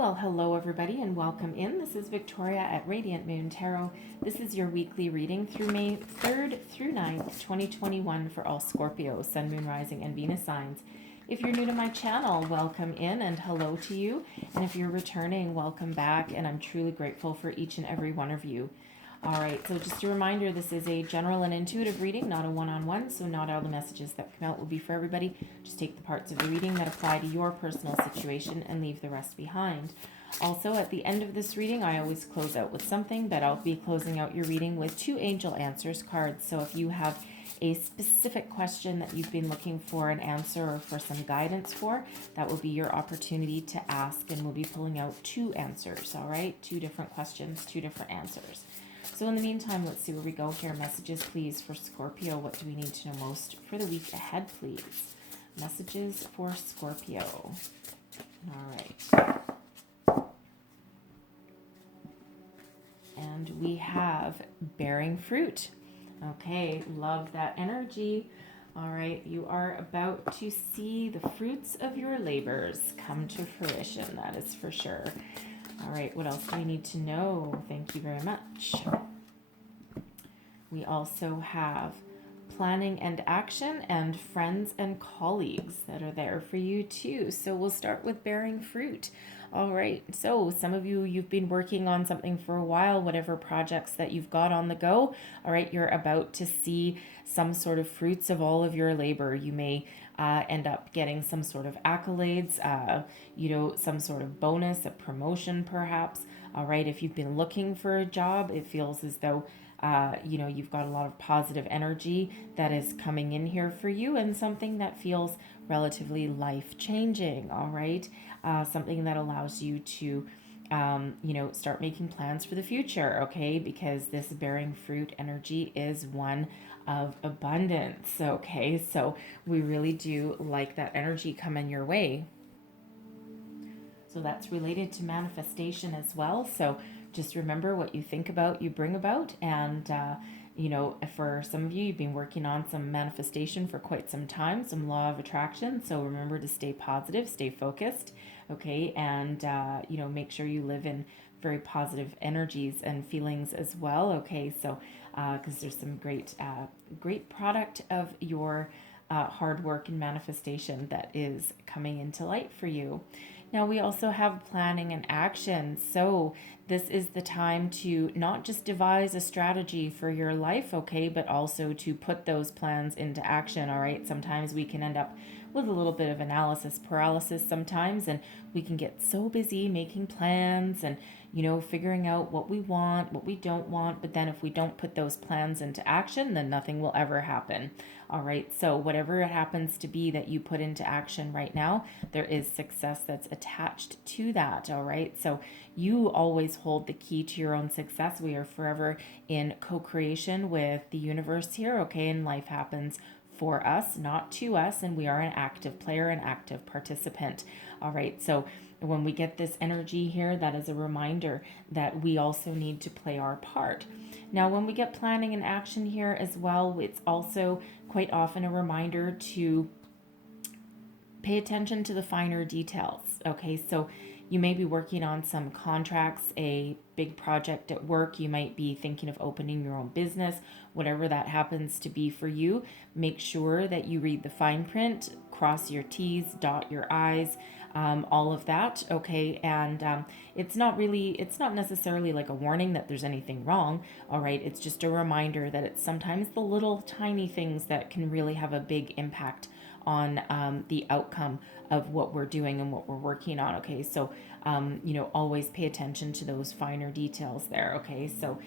Well, hello everybody and welcome in. This is Victoria at Radiant Moon Tarot. This is your weekly reading through May 3rd through 9th, 2021 for all Scorpio, Sun, Moon, Rising, and Venus signs. If you're new to my channel, welcome in and hello to you. And if you're returning, welcome back, and I'm truly grateful for each and every one of you. All right, so just a reminder, this is a general and intuitive reading, not a one-on-one, so not all the messages that come out will be for everybody. Just take the parts of the reading that apply to your personal situation and leave the rest behind. Also, at the end of this reading, I always close out with something, but I'll be closing out your reading with 2 Angel Answers cards. So if you have a specific question that you've been looking for an answer or for some guidance for, that will be your opportunity to ask, and we'll be pulling out 2 answers, all right? 2 different questions, 2 different answers. So in the meantime, let's see where we go here. Messages, please, for Scorpio. What do we need to know most for the week ahead, please? Messages for Scorpio. All right. And we have bearing fruit. Okay, love that energy. All right, you are about to see the fruits of your labors come to fruition. That is for sure. All right, what else do we need to know? Thank you very much. We also have planning and action and friends and colleagues that are there for you too. So we'll start with bearing fruit. All right, so some of you, you've been working on something for a while, whatever projects that you've got on the go. All right, you're about to see some sort of fruits of all of your labor. You may end up getting some sort of accolades, some sort of bonus, a promotion perhaps. All right, if you've been looking for a job, it feels as though you've got a lot of positive energy that is coming in here for you, and something that feels relatively life-changing, all right? Something that allows you to, start making plans for the future, okay? Because this bearing fruit energy is one of abundance, okay? So we really do like that energy coming your way. So that's related to manifestation as well. So just remember, what you think about, you bring about. And, for some of you, you've been working on some manifestation for quite some time, some law of attraction. So remember to stay positive, stay focused, okay? And, make sure you live in very positive energies and feelings as well, okay? So, because there's some great product of your hard work and manifestation that is coming into light for you. Now we also have planning and action. So this is the time to not just devise a strategy for your life, okay, but also to put those plans into action, all right? Sometimes we can end up with a little bit of analysis paralysis sometimes, and we can get so busy making plans and, figuring out what we want, what we don't want, but then if we don't put those plans into action, then nothing will ever happen. All right, so whatever it happens to be that you put into action right now, there is success that's attached to that, all right? So you always hold the key to your own success. We are forever in co-creation with the universe here, okay? And life happens for us, not to us, and we are an active player, an active participant. All right, so when we get this energy here, that is a reminder that we also need to play our part. Now, when we get planning and action here as well, it's also quite often a reminder to pay attention to the finer details. Okay, so you may be working on some contracts, a big project at work. You might be thinking of opening your own business, whatever that happens to be for you. Make sure that you read the fine print, cross your T's, dot your I's, all of that, okay? And it's not necessarily like a warning that there's anything wrong, all right? It's just a reminder that it's sometimes the little tiny things that can really have a big impact on the outcome of what we're doing and what we're working on, okay? So, always pay attention to those finer details there, okay? So,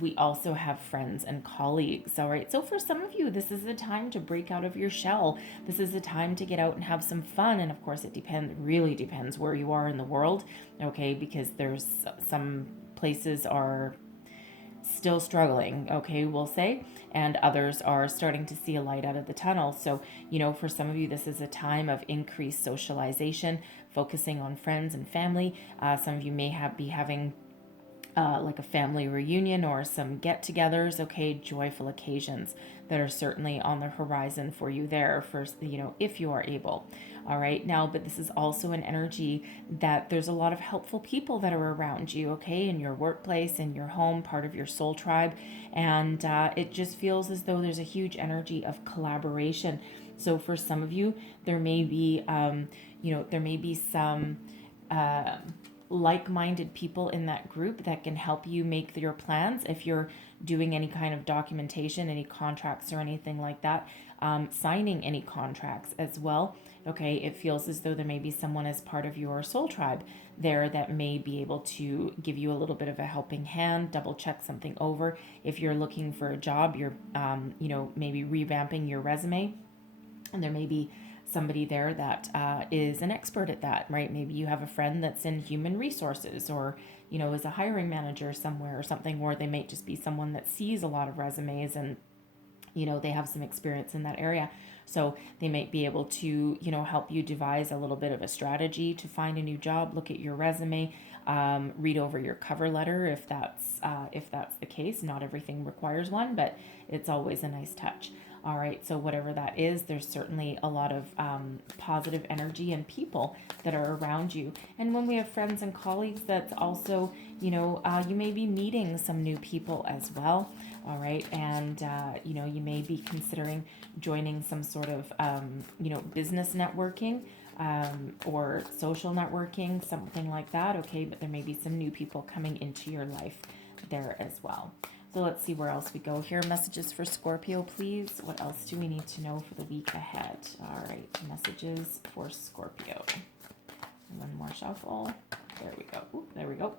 we also have friends and colleagues, all right? So for some of you, this is the time to break out of your shell. This is the time to get out and have some fun. And of course, it really depends where you are in the world, okay? Because there's some places are still struggling, okay, we'll say, and others are starting to see a light out of the tunnel. So, for some of you, this is a time of increased socialization, focusing on friends and family. Some of you may be having like a family reunion or some get-togethers, okay, joyful occasions that are certainly on the horizon for you there for, if you are able. All right, now, but this is also an energy that there's a lot of helpful people that are around you, okay, in your workplace, in your home, part of your soul tribe, and it just feels as though there's a huge energy of collaboration. So for some of you, there may be, some like-minded people in that group that can help you make your plans. If you're doing any kind of documentation, any contracts or anything like that, signing any contracts as well, okay, it feels as though there may be someone as part of your soul tribe there that may be able to give you a little bit of a helping hand, double check something over. If you're looking for a job, you're maybe revamping your resume, and there may be somebody there that is an expert at that, right? Maybe you have a friend that's in human resources, or is a hiring manager somewhere or something, or they may just be someone that sees a lot of resumes and they have some experience in that area. So they might be able to help you devise a little bit of a strategy to find a new job. Look at your resume, read over your cover letter if that's the case. Not everything requires one, but it's always a nice touch. All right, so whatever that is, there's certainly a lot of positive energy and people that are around you. And when we have friends and colleagues, that's also, you may be meeting some new people as well. All right, and, you may be considering joining some sort of, business networking or social networking, something like that. Okay, but there may be some new people coming into your life there as well. So let's see where else we go here. Messages for Scorpio, please. What else do we need to know for the week ahead? All right, messages for Scorpio. One more shuffle. There we go. Ooh, there we go.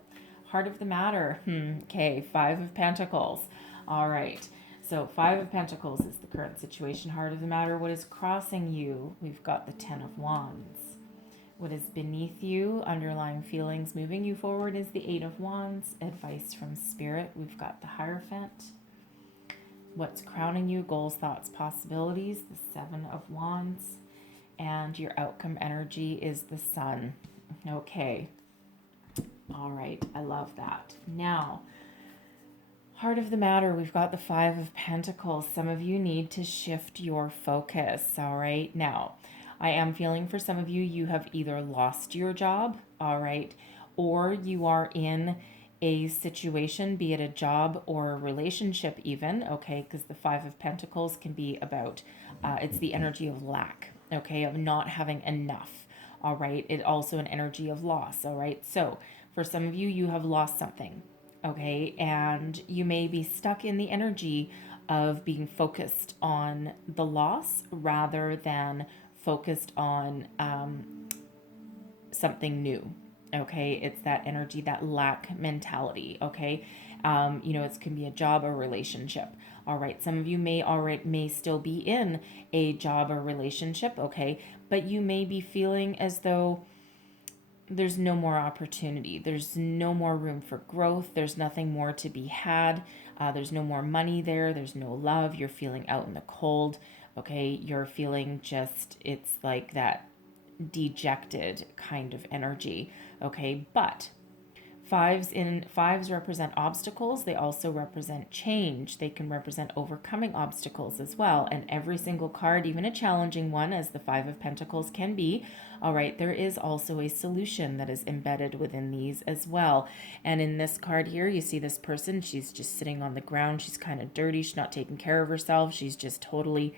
Heart of the matter. Okay, 5 of Pentacles. All right. So 5 of Pentacles is the current situation. Heart of the matter. What is crossing you? We've got the 10 of Wands. What is beneath you, underlying feelings moving you forward, is the 8 of Wands. Advice from Spirit. We've got the Hierophant. What's crowning you, goals, thoughts, possibilities, the 7 of Wands. And your outcome energy is the Sun. Okay. All right. I love that. Now, heart of the matter, we've got the 5 of Pentacles. Some of you need to shift your focus. All right. Now, I am feeling for some of you, you have either lost your job, all right, or you are in a situation, be it a job or a relationship even, okay, because the 5 of Pentacles can be about, it's the energy of lack, okay, of not having enough, all right. It's also an energy of loss, all right. So for some of you, you have lost something, okay, and you may be stuck in the energy of being focused on the loss rather than focused on something new. Okay, it's that energy, that lack mentality. Okay, it can be a job or relationship. All right, some of you may still be in a job or relationship. Okay, but you may be feeling as though there's no more opportunity. There's no more room for growth. There's nothing more to be had. There's no more money there. There's no love. You're feeling out in the cold. Okay, you're feeling it's like that dejected kind of energy. Okay, but fives represent obstacles. They also represent change. They can represent overcoming obstacles as well. And every single card, even a challenging one, as the 5 of Pentacles can be, all right, there is also a solution that is embedded within these as well. And in this card here, you see this person, she's just sitting on the ground. She's kind of dirty. She's not taking care of herself. She's just totally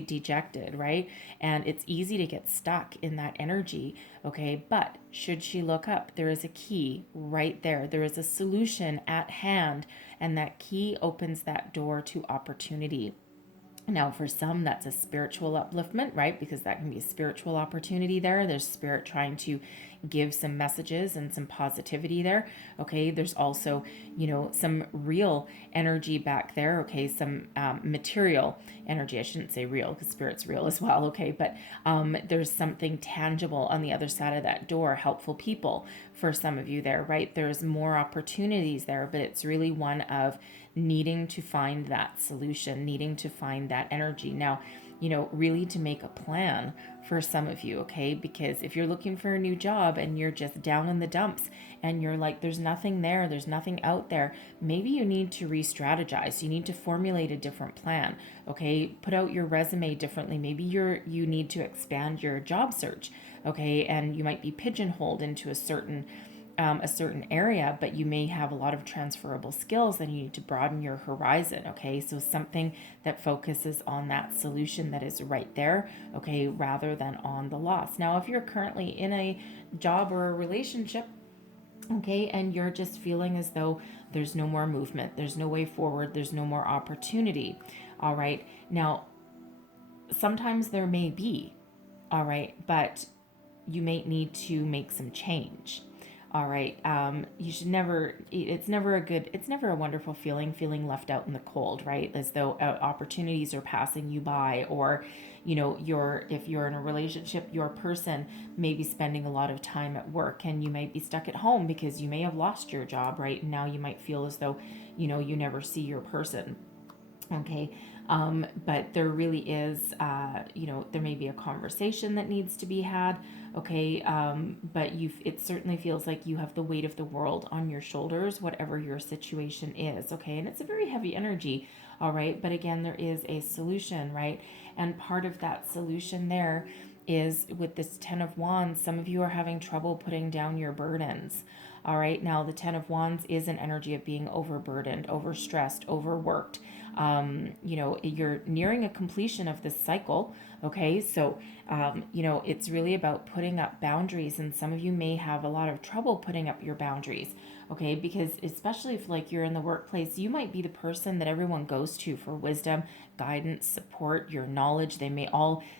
dejected, right? And it's easy to get stuck in that energy, okay? But should she look up, there is a key right there. There is a solution at hand, and that key opens that door to opportunity. Now, for some, that's a spiritual upliftment, right? Because that can be a spiritual opportunity there. There's spirit trying to give some messages and some positivity there. Okay, there's also, some real energy back there. Okay, some material energy. I shouldn't say real because spirit's real as well. Okay, but there's something tangible on the other side of that door. Helpful people for some of you there, right? There's more opportunities there, but it's really one of needing to find that solution, needing to find that energy. Now, really to make a plan for some of you, okay? Because if you're looking for a new job and you're just down in the dumps and you're like, there's nothing there, there's nothing out there, maybe you need to re-strategize. You need to formulate a different plan, okay? Put out your resume differently. Maybe you need to expand your job search, okay? And you might be pigeonholed into a certain area, but you may have a lot of transferable skills and you need to broaden your horizon, okay? So something that focuses on that solution that is right there, okay, rather than on the loss. Now, if you're currently in a job or a relationship, okay, and you're just feeling as though there's no more movement, there's no way forward, there's no more opportunity, all right? Now, sometimes there may be, all right, but you may need to make some change. All right. You should never, it's never a wonderful feeling left out in the cold, right? As though opportunities are passing you by, or, if you're in a relationship, your person may be spending a lot of time at work and you might be stuck at home because you may have lost your job, right? And now you might feel as though, you never see your person. Okay. But there really is, there may be a conversation that needs to be had. Okay. But it certainly feels like you have the weight of the world on your shoulders, whatever your situation is. Okay. And it's a very heavy energy. All right. But again, there is a solution, right? And part of that solution there is with this 10 of Wands, some of you are having trouble putting down your burdens. All right. Now, the 10 of Wands is an energy of being overburdened, overstressed, overworked. You're nearing a completion of this cycle. Okay. So, it's really about putting up boundaries, and some of you may have a lot of trouble putting up your boundaries. Okay. Because especially if like you're in the workplace, you might be the person that everyone goes to for wisdom, guidance, support, your knowledge. They may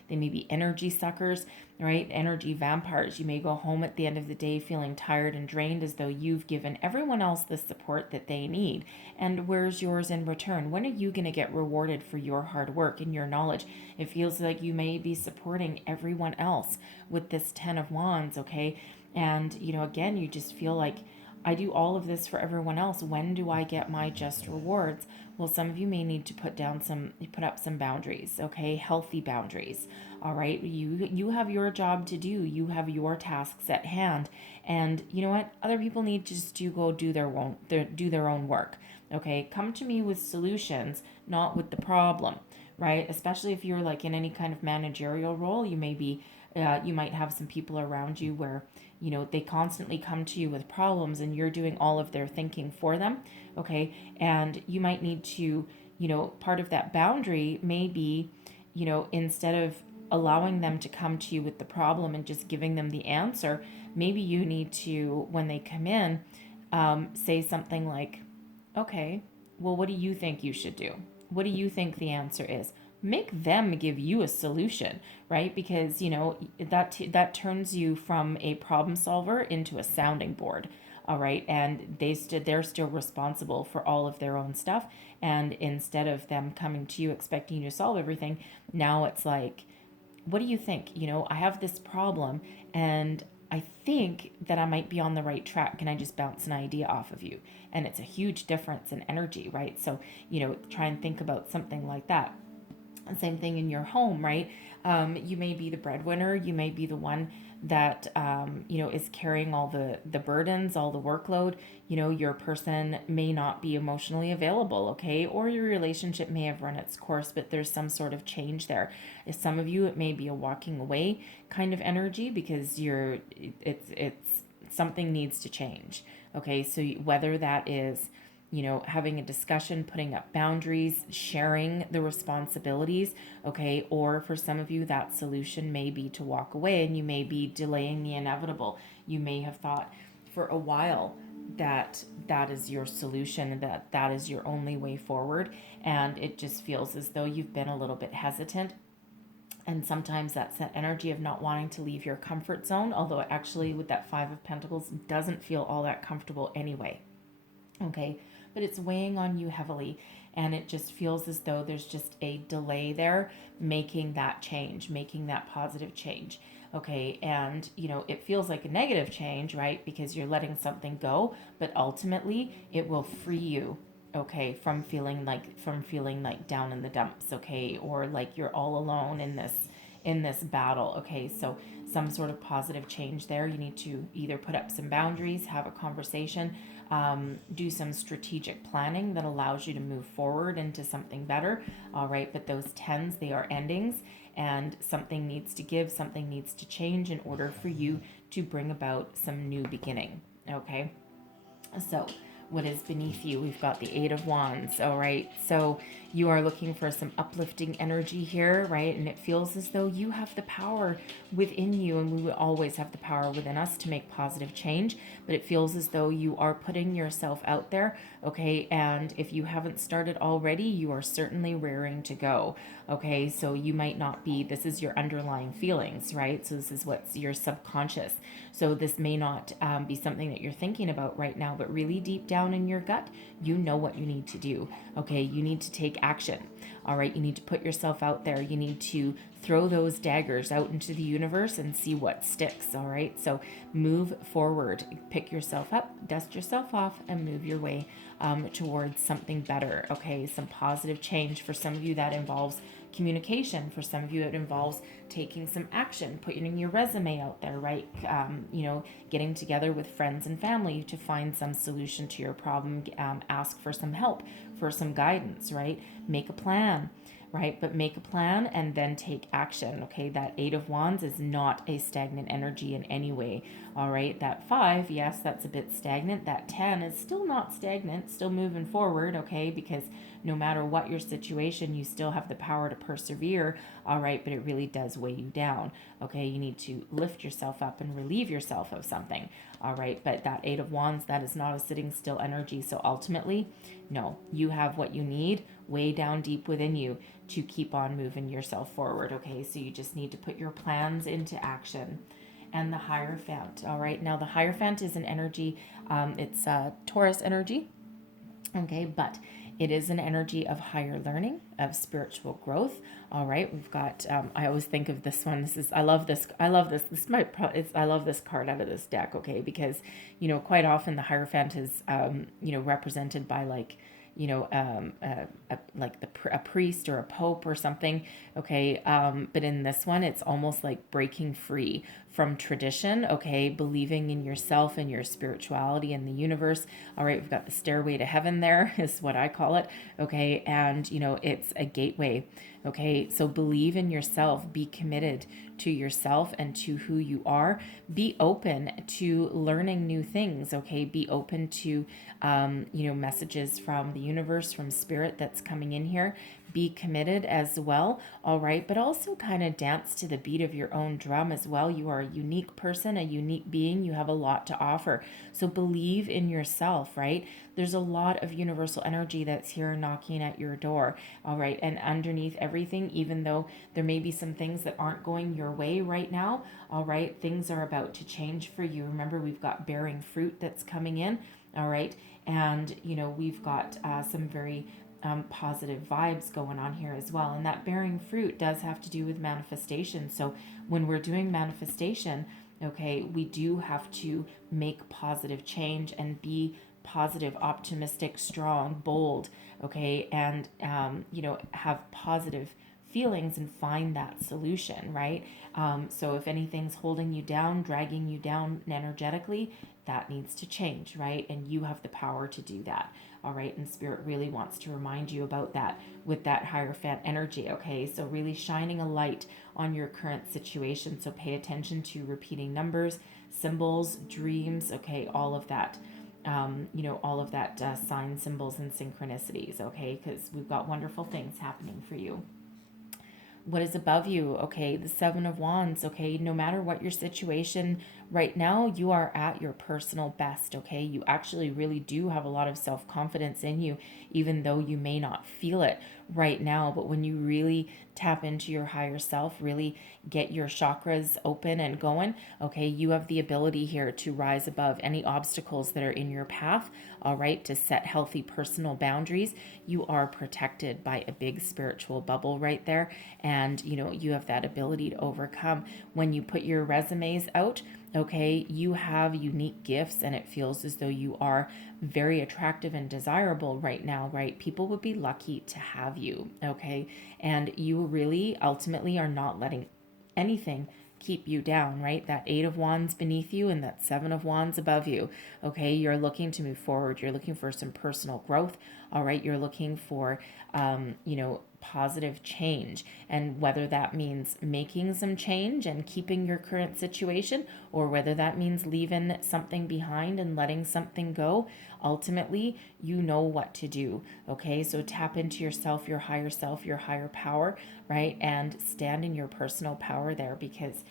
be energy suckers, right? Energy vampires. You may go home at the end of the day feeling tired and drained, as though you've given everyone else the support that they need. And where's yours in return? When are you going to get rewarded for your hard work and your knowledge? It feels like you may be supporting everyone else with this 10 of Wands, okay? And, again, you just feel like, I do all of this for everyone else. When do I get my just rewards? Well, some of you may need to put up some boundaries, okay? Healthy boundaries. All right. You have your job to do. You have your tasks at hand. And you know what? Other people need just to go do their own work. Okay. Come to me with solutions, not with the problem, right? Especially if you're like in any kind of managerial role, you might have some people around you where, they constantly come to you with problems and you're doing all of their thinking for them. Okay. And you might need to, part of that boundary may be, instead of allowing them to come to you with the problem and just giving them the answer, maybe you need to, when they come in, say something like, okay, well, what do you think you should do? What do you think the answer is? Make them give you a solution, right? Because, that turns you from a problem solver into a sounding board. All right. And they're still responsible for all of their own stuff. And instead of them coming to you expecting you to solve everything, now it's like, what do you think? I have this problem and I think that I might be on the right track. Can I just bounce an idea off of you? And it's a huge difference in energy, right? So, try and think about something like that. And same thing in your home, right? You may be the breadwinner. You may be the one that, is carrying all the burdens, all the workload. Your person may not be emotionally available, okay? Or your relationship may have run its course, but there's some sort of change there. If some of you, it may be a walking away kind of energy because it's something needs to change, okay? So whether that is, having a discussion, putting up boundaries, sharing the responsibilities, okay? Or for some of you, that solution may be to walk away and you may be delaying the inevitable. You may have thought for a while that is your solution, that is your only way forward. And it just feels as though you've been a little bit hesitant. And sometimes that's that energy of not wanting to leave your comfort zone, although actually with that 5 of Pentacles doesn't feel all that comfortable anyway. Okay, but it's weighing on you heavily, and it just feels as though there's just a delay there making that change, making that positive change. Okay, and it feels like a negative change, right? Because you're letting something go, but ultimately it will free you okay, from feeling like down in the dumps, okay, or like you're all alone in this battle, okay. So some sort of positive change there. You need to either put up some boundaries, have a conversation, do some strategic planning that allows you to move forward into something better. All right, but those tens, they are endings, and something needs to give, something needs to change in order for you to bring about some new beginning. Okay, so, what is beneath you? We've got the Eight of Wands. All right. So, you are looking for some uplifting energy here, right? And it feels as though you have the power within you, and we will always have the power within us to make positive change. But it feels as though you are putting yourself out there, okay? And if you haven't started already, you are certainly raring to go, okay? So, you might not be, this is your underlying feelings, right? So, this is what's your subconscious. So, this may not be something that you're thinking about right now, but really deep down in your gut, you know what you need to do. Okay, you need to take action. All right, you need to put yourself out there. You need to throw those daggers out into the universe and see what sticks. All right, so move forward, pick yourself up, dust yourself off, and move your way towards something better. Okay, some positive change. For some of you, that involves communication. For some of you, it involves taking some action, putting your resume out there, right? Getting together with friends and family to find some solution to your problem. Ask for some help, for some guidance, right? Make a plan, right? But make a plan and then take action. Okay, that Eight of Wands is not a stagnant energy in any way. All right, that 5, yes, that's a bit stagnant. That 10 is still not stagnant, still moving forward, okay, because no matter what your situation, you still have the power to persevere. All right, but it really does weigh you down. Okay, you need to lift yourself up and relieve yourself of something. All right, but that Eight of Wands, that is not a sitting still energy. So ultimately, no, you have what you need way down deep within you to keep on moving yourself forward. Okay, so you just need to put your plans into action. And the Hierophant. All right, now the Hierophant is an energy, it's Taurus energy. Okay, but it is an energy of higher learning, of spiritual growth. All right, we've got. I always think of this one. This is. I love this. I love this. This might. I love this card out of this deck. Okay, because quite often the Hierophant is represented by like a priest or a pope or something. Okay, but in this one, it's almost like breaking free from tradition. Okay, believing in yourself and your spirituality and the universe. All right, we've got the stairway to heaven. There is what I call it. Okay, and it's a gateway. Okay, so believe in yourself, be committed to yourself and to who you are. Be open to learning new things. Okay, be open to messages from the universe, from spirit that's coming in here. Be committed as well. All right, but also kind of dance to the beat of your own drum as well. You are a unique person, a unique being. You have a lot to offer. So believe in yourself, right? There's a lot of universal energy that's here knocking at your door. All right, and underneath everything, even though there may be some things that aren't going your way right now, all right, things are about to change for you. Remember, we've got bearing fruit that's coming in. All right, and we've got some very positive vibes going on here as well. And that bearing fruit does have to do with manifestation. So when we're doing manifestation, okay, we do have to make positive change and be positive, optimistic, strong, bold, okay, and have positive feelings and find that solution, right? So if anything's holding you down, dragging you down energetically, that needs to change, right? And you have the power to do that. All right, and Spirit really wants to remind you about that with that Hierophant energy. Okay, so really shining a light on your current situation. So pay attention to repeating numbers, symbols, dreams, okay, all of that. All of that sign, symbols, and synchronicities, okay, because we've got wonderful things happening for you. What is above you? Okay, the Seven of Wands. Okay, no matter what your situation right now, you are at your personal best. Okay, you actually really do have a lot of self-confidence in you, even though you may not feel it right now. But when you really tap into your higher self, really get your chakras open and going, okay, you have the ability here to rise above any obstacles that are in your path. All right, to set healthy personal boundaries. You are protected by a big spiritual bubble right there, and you have that ability to overcome. When you put your resumes out, Okay, you have unique gifts and it feels as though you are very attractive and desirable right now, right? People would be lucky to have you, okay? And you really ultimately are not letting anything keep you down, right? That 8 of Wands beneath you and that 7 of Wands above you. Okay, you're looking to move forward. You're looking for some personal growth. All right, you're looking for, positive change. And whether that means making some change and keeping your current situation, or whether that means leaving something behind and letting something go, ultimately, you know what to do. Okay, so tap into yourself, your higher power, right? And stand in your personal power there because,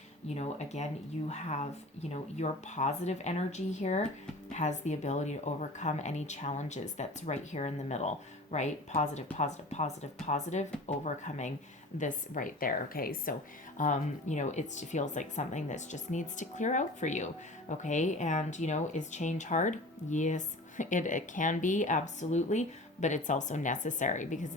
again, you have, your positive energy here has the ability to overcome any challenges that's right here in the middle, right? Positive, positive, positive, positive, overcoming this right there. Okay, so it feels like something that just needs to clear out for you. Okay, and is change hard? Yes, it can be, absolutely, but it's also necessary because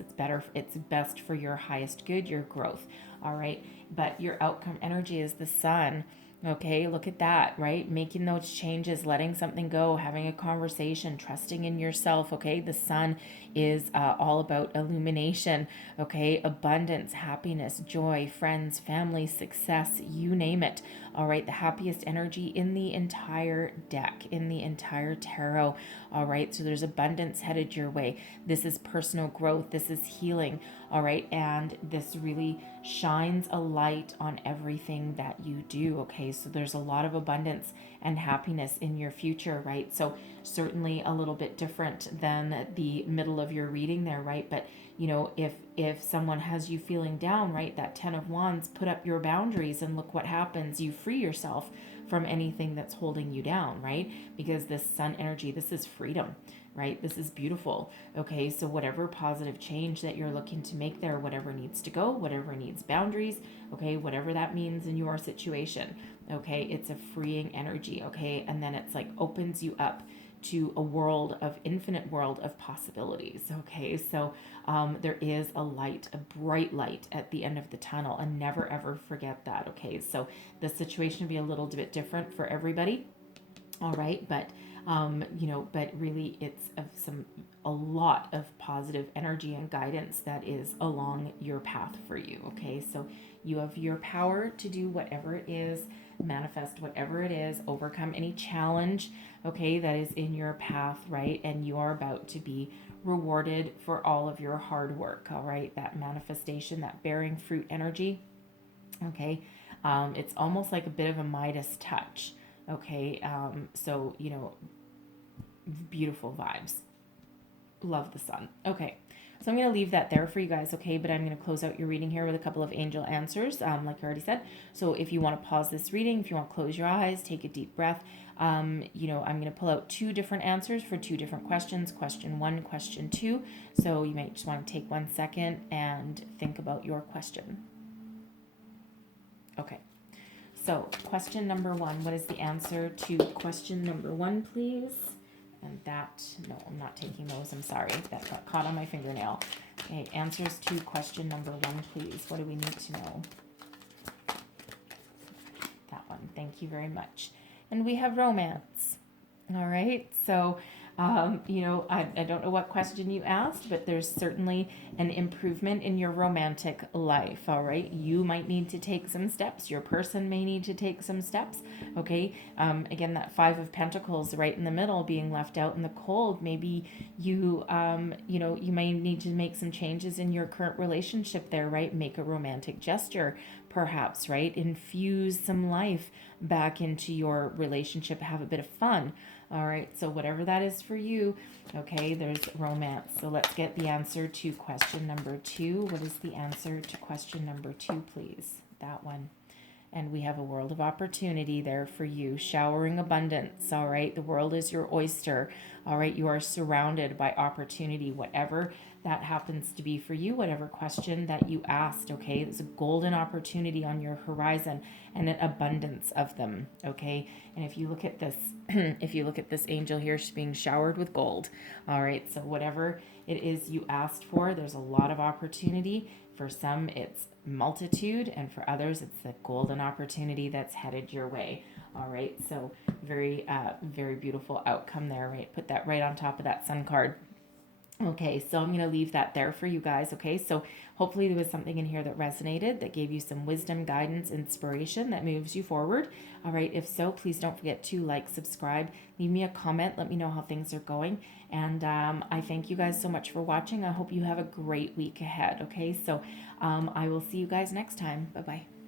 it's best for your highest good, your growth. All right, but your outcome energy is the sun. Okay, look at that, right? Making those changes, letting something go, having a conversation, trusting in yourself. Okay, the sun is all about illumination. Okay, abundance, happiness, joy, friends, family, success, you name it. All right, the happiest energy in the entire deck, in the entire tarot. All right, so there's abundance headed your way. This is personal growth, this is healing. All right, and this really shines a light on everything that you do. Okay, so there's a lot of abundance and happiness in your future, right? So certainly a little bit different than the middle of your reading there, right? But if someone has you feeling down, right, that 10 of Wands, put up your boundaries and look what happens. You free yourself from anything that's holding you down, right? Because this sun energy, this is freedom, right? This is beautiful. Okay, so whatever positive change that you're looking to make there, whatever needs to go, whatever needs boundaries, okay, whatever that means in your situation, okay, it's a freeing energy, okay, and then it's like opens you up to a world of infinite world of possibilities. Okay, so there is a light, a bright light at the end of the tunnel, and never ever forget that. Okay, so the situation will be a little bit different for everybody. All right, but really it's a lot of positive energy and guidance that is along your path for you. Okay, so you have your power to do whatever it is, manifest whatever it is, overcome any challenge, okay, that is in your path, right? And you are about to be rewarded for all of your hard work. All right, that manifestation, that bearing fruit energy. Okay, it's almost like a bit of a Midas touch. Okay, so beautiful vibes. Love the sun. Okay, so I'm going to leave that there for you guys, okay? But I'm going to close out your reading here with a couple of angel answers, like I already said. So if you want to pause this reading, if you want to close your eyes, take a deep breath. I'm going to pull out 2 different answers for 2 different questions, question 1, question 2. So you might just want to take 1 second and think about your question. Okay. So, question number 1, what is the answer to question number 1, please? And no, I'm not taking those. I'm sorry. That got caught on my fingernail. Okay, answers to question number 1, please. What do we need to know? That one. Thank you very much. And we have romance. All right. So, I don't know what question you asked, but there's certainly an improvement in your romantic life. All right. You might need to take some steps. Your person may need to take some steps. Okay. Again, that 5 of Pentacles right in the middle, being left out in the cold. Maybe you may need to make some changes in your current relationship there, right? Make a romantic gesture, perhaps, right? Infuse some life back into your relationship. Have a bit of fun. All right, so whatever that is for you, okay, there's romance. So let's get the answer to question number 2. What is the answer to question number 2, please? That one. And we have a world of opportunity there for you, showering abundance. All right, the world is your oyster. All right, you are surrounded by opportunity, whatever that happens to be for you, whatever question that you asked. Okay, there's a golden opportunity on your horizon and an abundance of them. Okay, and if you look at this, if you look at this angel here, she's being showered with gold. All right, so whatever it is you asked for, there's a lot of opportunity. For some, it's multitude, and for others, it's the golden opportunity that's headed your way. All right, so very beautiful outcome there, right? Put that right on top of that sun card. Okay, so I'm going to leave that there for you guys. Okay, so hopefully there was something in here that resonated, that gave you some wisdom, guidance, inspiration that moves you forward. All right, if so, please don't forget to like, subscribe, leave me a comment, let me know how things are going. And I thank you guys so much for watching. I hope you have a great week ahead. Okay, so I will see you guys next time. Bye bye.